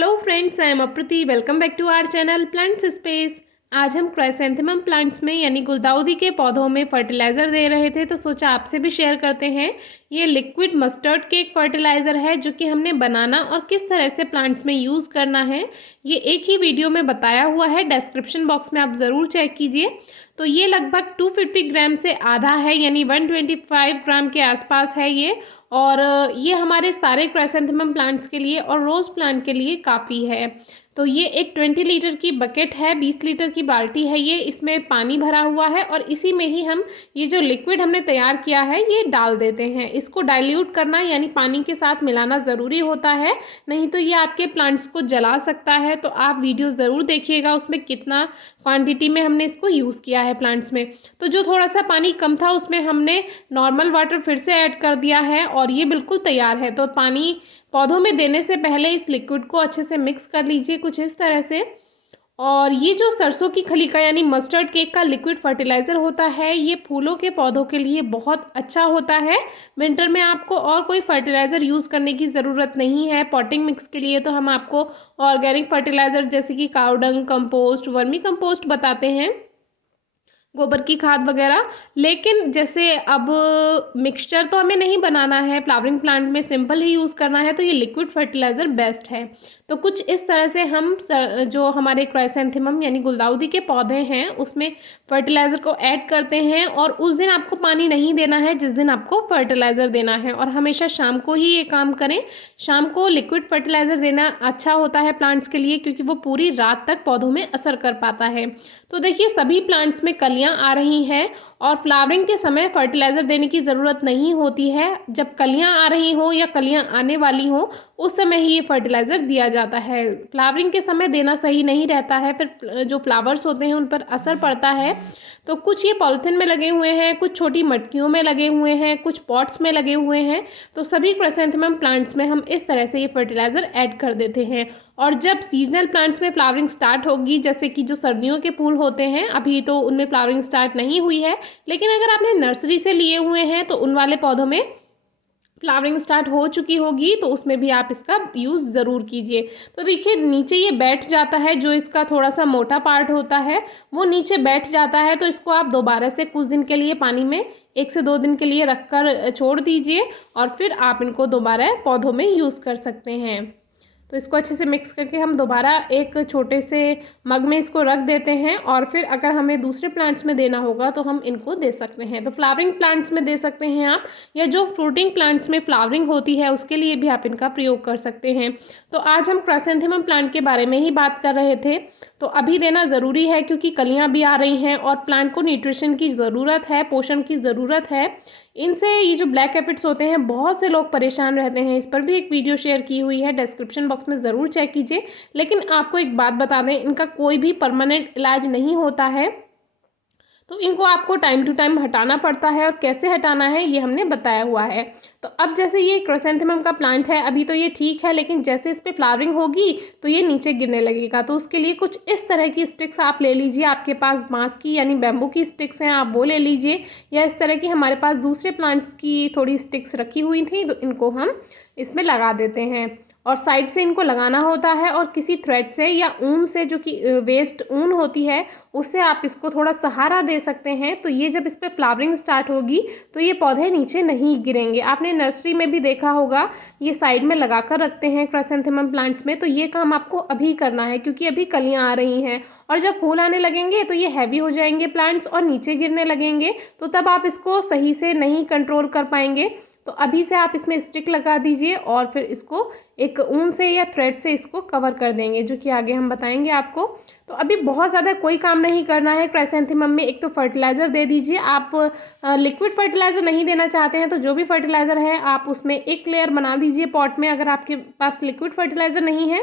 Hello friends, I am Aprati. Welcome back to our channel plants space. आज हम chrysanthemum plants में यानी गुलदाउदी के पौधों में फर्टिलाइज़र दे रहे थे, तो सोचा आपसे भी शेयर करते हैं। ये लिक्विड मस्टर्ड केक फर्टिलाइज़र है जो कि हमने बनाना और किस तरह से प्लांट्स में यूज़ करना है ये एक ही वीडियो में बताया हुआ है। डिस्क्रिप्शन बॉक्स में आप ज़रूर चेक कीजिए। तो ये लगभग 250 ग्राम से आधा है, यानी 125 ग्राम के आसपास है ये। और ये हमारे सारे क्राइसैंथेमम प्लांट्स के लिए और रोज़ प्लांट के लिए काफ़ी है। तो ये एक 20 लीटर की बकेट है, 20 लीटर की बाल्टी है ये। इसमें पानी भरा हुआ है और इसी में ही हम ये जो लिक्विड हमने तैयार किया है ये डाल देते हैं। इसको डाइल्यूट करना यानी पानी के साथ मिलाना ज़रूरी होता है, नहीं तो ये आपके प्लांट्स को जला सकता है। तो आप वीडियो ज़रूर देखिएगा उसमें कितना क्वांटिटी में हमने इसको यूज़ किया है प्लांट्स में। तो जो थोड़ा सा पानी कम था उसमें हमने नॉर्मल वाटर फिर से ऐड कर दिया है और ये बिल्कुल तैयार है। तो पानी पौधों में देने से पहले इस लिक्विड को अच्छे से मिक्स कर लीजिए कुछ इस तरह से। और ये जो सरसों की खली का यानी मस्टर्ड केक का लिक्विड फर्टिलाइज़र होता है ये फूलों के पौधों के लिए बहुत अच्छा होता है। विंटर में आपको और कोई फर्टिलाइज़र यूज़ करने की ज़रूरत नहीं है। पॉटिंग मिक्स के लिए तो हम आपको ऑर्गेनिक फर्टिलाइज़र जैसे कि काऊ डंग कंपोस्ट, वर्मी कंपोस्ट बताते हैं, गोबर की खाद वगैरह। लेकिन जैसे अब मिक्सचर तो हमें नहीं बनाना है, फ्लावरिंग प्लांट में सिंपल ही यूज़ करना है, तो ये लिक्विड फर्टिलाइज़र बेस्ट है। तो कुछ इस तरह से हम जो हमारे क्राइसैंथेमम यानी गुलदाउदी के पौधे हैं उसमें फर्टिलाइज़र को ऐड करते हैं। और उस दिन आपको पानी नहीं देना है जिस दिन आपको फर्टिलाइज़र देना है, और हमेशा शाम को ही ये काम करें। शाम को लिक्विड फर्टिलाइज़र देना अच्छा होता है प्लांट्स के लिए, क्योंकि वो पूरी रात तक पौधों में असर कर पाता है। तो देखिए सभी प्लांट्स में कलियां आ रही हैं और फ्लावरिंग के समय फर्टिलाइज़र देने की ज़रूरत नहीं होती है। जब कलियां आ रही हों या कलियां आने वाली हों उस समय ही ये फर्टिलाइज़र दिया जाता है। फ्लावरिंग के समय देना सही नहीं रहता है, फिर जो फ्लावर्स होते हैं उन पर असर पड़ता है। तो कुछ ये पॉलिथीन में लगे हुए हैं, कुछ छोटी मटकियों में लगे हुए हैं, कुछ पॉट्स में लगे हुए हैं। तो सभी क्राइसैंथेमम प्लांट्स में हम इस तरह से ये फर्टिलाइज़र ऐड कर देते हैं। और जब सीजनल प्लांट्स में फ्लावरिंग स्टार्ट होगी, जैसे कि जो सर्दियों के फूल होते हैं अभी तो उनमें फ्लावरिंग स्टार्ट नहीं हुई है, लेकिन अगर आपने नर्सरी से लिए हुए हैं तो उन वाले पौधों में फ्लावरिंग स्टार्ट हो चुकी होगी, तो उसमें भी आप इसका यूज़ ज़रूर कीजिए। तो देखिए नीचे ये बैठ जाता है, जो इसका थोड़ा सा मोटा पार्ट होता है वो नीचे बैठ जाता है। तो इसको आप दोबारा से कुछ दिन के लिए पानी में 1 से 2 दिन के लिए रख कर छोड़ दीजिए और फिर आप इनको दोबारा पौधों में यूज़ कर सकते हैं। तो इसको अच्छे से मिक्स करके हम दोबारा एक छोटे से मग में इसको रख देते हैं और फिर अगर हमें दूसरे प्लांट्स में देना होगा तो हम इनको दे सकते हैं। तो फ्लावरिंग प्लांट्स में दे सकते हैं आप, या जो फ्रूटिंग प्लांट्स में फ्लावरिंग होती है उसके लिए भी आप इनका प्रयोग कर सकते हैं। तो आज हम क्राइसैंथेमम प्लांट के बारे में ही बात कर रहे थे। तो अभी देना ज़रूरी है क्योंकि कलियां भी आ रही हैं और प्लांट को न्यूट्रिशन की ज़रूरत है, पोषण की ज़रूरत है। इनसे ये जो ब्लैक एफिड्स होते हैं बहुत से लोग परेशान रहते हैं, इस पर भी एक वीडियो शेयर की हुई है, डिस्क्रिप्शन बॉक्स में ज़रूर चेक कीजिए। लेकिन आपको एक बात बता दें, इनका कोई भी परमानेंट इलाज नहीं होता है, तो इनको आपको टाइम टू टाइम हटाना पड़ता है और कैसे हटाना है ये हमने बताया हुआ है। तो अब जैसे ये क्राइसैंथेमम का प्लांट है अभी तो ये ठीक है, लेकिन जैसे इस पर फ्लावरिंग होगी तो ये नीचे गिरने लगेगा। तो उसके लिए कुछ इस तरह की स्टिक्स आप ले लीजिए। आपके पास बांस की यानी बैम्बू की स्टिक्स हैं आप वो ले लीजिए, या इस तरह की हमारे पास दूसरे प्लांट्स की थोड़ी स्टिक्स रखी हुई थी तो इनको हम इसमें लगा देते हैं। और साइड से इनको लगाना होता है और किसी थ्रेड से या ऊन से, जो कि वेस्ट ऊन होती है, उससे आप इसको थोड़ा सहारा दे सकते हैं। तो ये जब इस पर फ्लावरिंग स्टार्ट होगी तो ये पौधे नीचे नहीं गिरेंगे। आपने नर्सरी में भी देखा होगा ये साइड में लगा कर रखते हैं क्राइसैंथेमम प्लांट्स में। तो ये काम आपको अभी करना है क्योंकि अभी कलियां आ रही हैं और जब फूल आने लगेंगे तो ये हैवी हो जाएंगे प्लांट्स और नीचे गिरने लगेंगे, तो तब आप इसको सही से नहीं कंट्रोल कर पाएंगे। तो अभी से आप इसमें स्टिक लगा दीजिए और फिर इसको एक ऊन से या थ्रेड से इसको कवर कर देंगे, जो कि आगे हम बताएंगे आपको। तो अभी बहुत ज़्यादा कोई काम नहीं करना है क्राइसैंथेमम में। एक तो फर्टिलाइज़र दे दीजिए। आप लिक्विड फर्टिलाइज़र नहीं देना चाहते हैं तो जो भी फर्टिलाइज़र है आप उसमें एक लेयर बना दीजिए पॉट में, अगर आपके पास लिक्विड फर्टिलाइज़र नहीं है।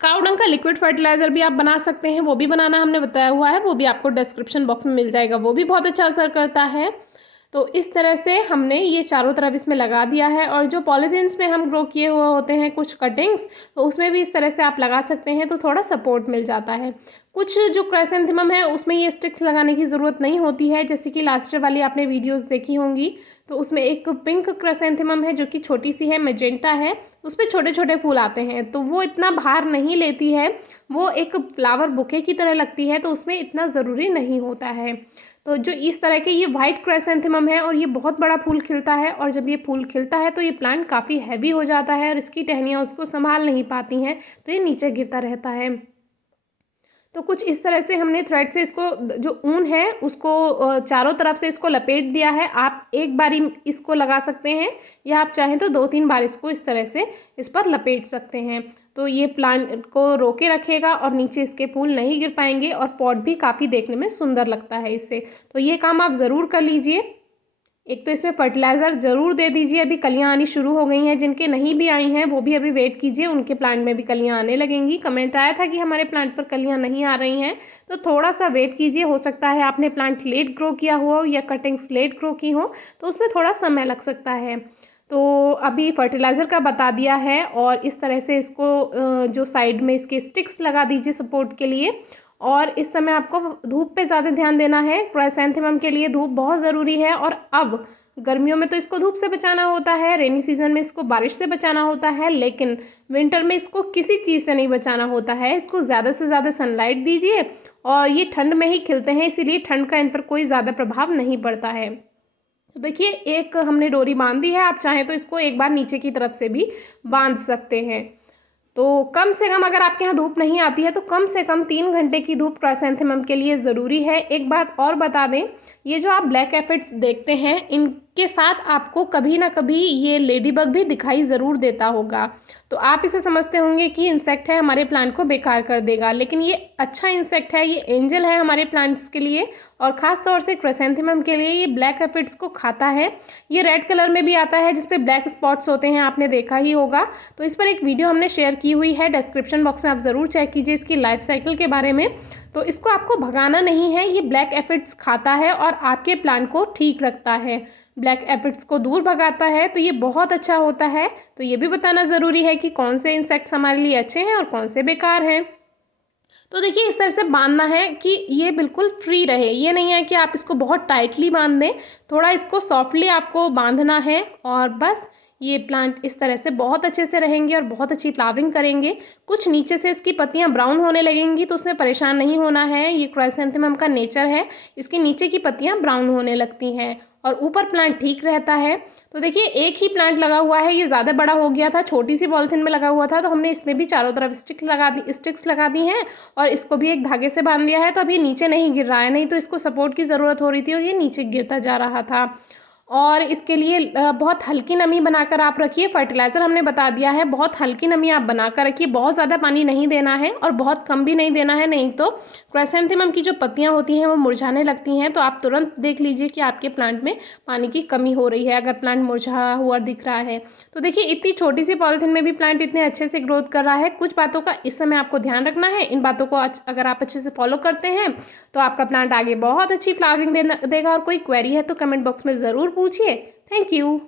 काऊ डंग का लिक्विड फर्टिलाइज़र भी आप बना सकते हैं, वो भी बनाना हमने बताया हुआ है, वो भी आपको डिस्क्रिप्शन बॉक्स में मिल जाएगा, वो भी बहुत अच्छा असर करता है। तो इस तरह से हमने ये चारों तरफ इसमें लगा दिया है। और जो पॉलीथीन्स में हम ग्रो किए हुए होते हैं कुछ कटिंग्स, तो उसमें भी इस तरह से आप लगा सकते हैं, तो थोड़ा सपोर्ट मिल जाता है। कुछ जो क्राइसैंथेमम है उसमें ये स्टिक्स लगाने की ज़रूरत नहीं होती है, जैसे कि लास्ट ईयर वाली आपने वीडियोस देखी होंगी, तो उसमें एक पिंक क्राइसैंथेमम है जो कि छोटी सी है, मैजेंटा है, उस पर छोटे छोटे फूल आते हैं, तो वो इतना भार नहीं लेती है, वो एक फ्लावर बुके की तरह लगती है, तो उसमें इतना ज़रूरी नहीं होता है। तो जो इस तरह के ये वाइट क्राइसैंथेमम है और ये बहुत बड़ा फूल खिलता है, और जब ये फूल खिलता है तो ये प्लांट काफ़ी हैवी हो जाता है और इसकी टहनियाँ उसको संभाल नहीं पाती हैं, तो ये नीचे गिरता रहता है। तो कुछ इस तरह से हमने थ्रेड से इसको, जो ऊन है उसको चारों तरफ से इसको लपेट दिया है। आप एक बारी इसको लगा सकते हैं, या आप चाहें तो 2-3 बार इसको इस तरह से इस पर लपेट सकते हैं। तो ये प्लांट को रोके रखेगा और नीचे इसके फूल नहीं गिर पाएंगे, और पॉट भी काफ़ी देखने में सुंदर लगता है इससे। तो ये काम आप ज़रूर कर लीजिए। एक तो इसमें फर्टिलाइज़र ज़रूर दे दीजिए, अभी कलियाँ आनी शुरू हो गई हैं, जिनके नहीं भी आई हैं वो भी अभी वेट कीजिए, उनके प्लांट में भी कलियाँ आने लगेंगी। कमेंट आया था कि हमारे प्लांट पर कलियाँ नहीं आ रही हैं, तो थोड़ा सा वेट कीजिए, हो सकता है आपने प्लांट लेट ग्रो किया हो या कटिंग्स लेट ग्रो की हो, तो उसमें थोड़ा समय लग सकता है। तो अभी फर्टिलाइज़र का बता दिया है, और इस तरह से इसको जो साइड में इसके स्टिक्स लगा दीजिए सपोर्ट के लिए। और इस समय आपको धूप पे ज़्यादा ध्यान देना है, क्राइसैंथेमम के लिए धूप बहुत ज़रूरी है। और अब गर्मियों में तो इसको धूप से बचाना होता है, रेनी सीजन में इसको बारिश से बचाना होता है, लेकिन विंटर में इसको किसी चीज़ से नहीं बचाना होता है। इसको ज़्यादा से ज़्यादा सनलाइट दीजिए, और ये ठंड में ही खिलते हैं, इसीलिए ठंड का इन पर कोई ज़्यादा प्रभाव नहीं पड़ता है। तो देखिए, एक हमने डोरी बांध दी है, आप चाहें तो इसको एक बार नीचे की तरफ से भी बांध सकते हैं। तो कम से कम, अगर आपके यहाँ धूप नहीं आती है तो कम से कम 3 घंटे की धूप क्राइसैंथेमम के लिए ज़रूरी है। एक बात और बता दें, ये जो आप ब्लैक एफिड्स देखते हैं, इनके साथ आपको कभी ना कभी ये लेडीबग भी दिखाई ज़रूर देता होगा। तो आप इसे समझते होंगे कि इंसेक्ट है, हमारे प्लांट को बेकार कर देगा, लेकिन ये अच्छा इंसेक्ट है, ये एंजल है हमारे प्लांट्स के लिए, और ख़ास तौर से क्राइसैंथेमम के लिए ये ब्लैक एफिड्स को खाता है। ये रेड कलर में भी आता है, जिस पे ब्लैक स्पॉट्स होते हैं, आपने देखा ही होगा। तो इस पर एक वीडियो हमने शेयर की हुई है, डिस्क्रिप्शन बॉक्स में आप ज़रूर चेक कीजिए इसकी लाइफ साइकिल के बारे में। तो इसको आपको भगाना नहीं है, ये ब्लैक एफिड्स खाता है और आपके प्लांट को ठीक रखता है, ब्लैक एफिड्स को दूर भगाता है, तो ये बहुत अच्छा होता है। तो ये भी बताना ज़रूरी है कि कौन से इंसेक्ट्स हमारे लिए अच्छे हैं और कौन से बेकार हैं। तो देखिए, इस तरह से बांधना है कि ये बिल्कुल फ्री रहे, ये नहीं है कि आप इसको बहुत टाइटली बांध दें, थोड़ा इसको सॉफ्टली आपको बांधना है, और बस ये प्लांट इस तरह से बहुत अच्छे से रहेंगे और बहुत अच्छी फ्लावरिंग करेंगे। कुछ नीचे से इसकी पत्तियां ब्राउन होने लगेंगी, तो उसमें परेशान नहीं होना है, ये क्राइसैंथेमम का नेचर है, इसके नीचे की पत्तियां ब्राउन होने लगती हैं और ऊपर प्लांट ठीक रहता है। तो देखिए, एक ही प्लांट लगा हुआ है, ये ज़्यादा बड़ा हो गया था, छोटी सी पॉलिथीन में लगा हुआ था, तो हमने इसमें भी चारों तरफ स्टिक्स लगा दी हैं, और इसको भी एक धागे से बांध दिया है, तो अभी नीचे नहीं गिर रहा है, नहीं तो इसको सपोर्ट की ज़रूरत हो रही थी और ये नीचे गिरता जा रहा था। और इसके लिए बहुत हल्की नमी बनाकर आप रखिए। फर्टिलाइज़र हमने बता दिया है, बहुत हल्की नमी आप बनाकर रखिए, बहुत ज़्यादा पानी नहीं देना है और बहुत कम भी नहीं देना है, नहीं तो क्राइसैंथेमम की जो पत्तियां होती हैं वो मुरझाने लगती हैं। तो आप तुरंत देख लीजिए कि आपके प्लांट में पानी की कमी हो रही है, अगर प्लांट मुरझा हुआ दिख रहा है। तो देखिए, इतनी छोटी सी पॉलिथीन में भी प्लांट इतने अच्छे से ग्रोथ कर रहा है। कुछ बातों का इस समय आपको ध्यान रखना है, इन बातों को अगर आप अच्छे से फॉलो करते हैं तो आपका प्लांट आगे बहुत अच्छी फ्लावरिंग देगा। और कोई क्वेरी है तो कमेंट बॉक्स में ज़रूर पूछिए। Thank you.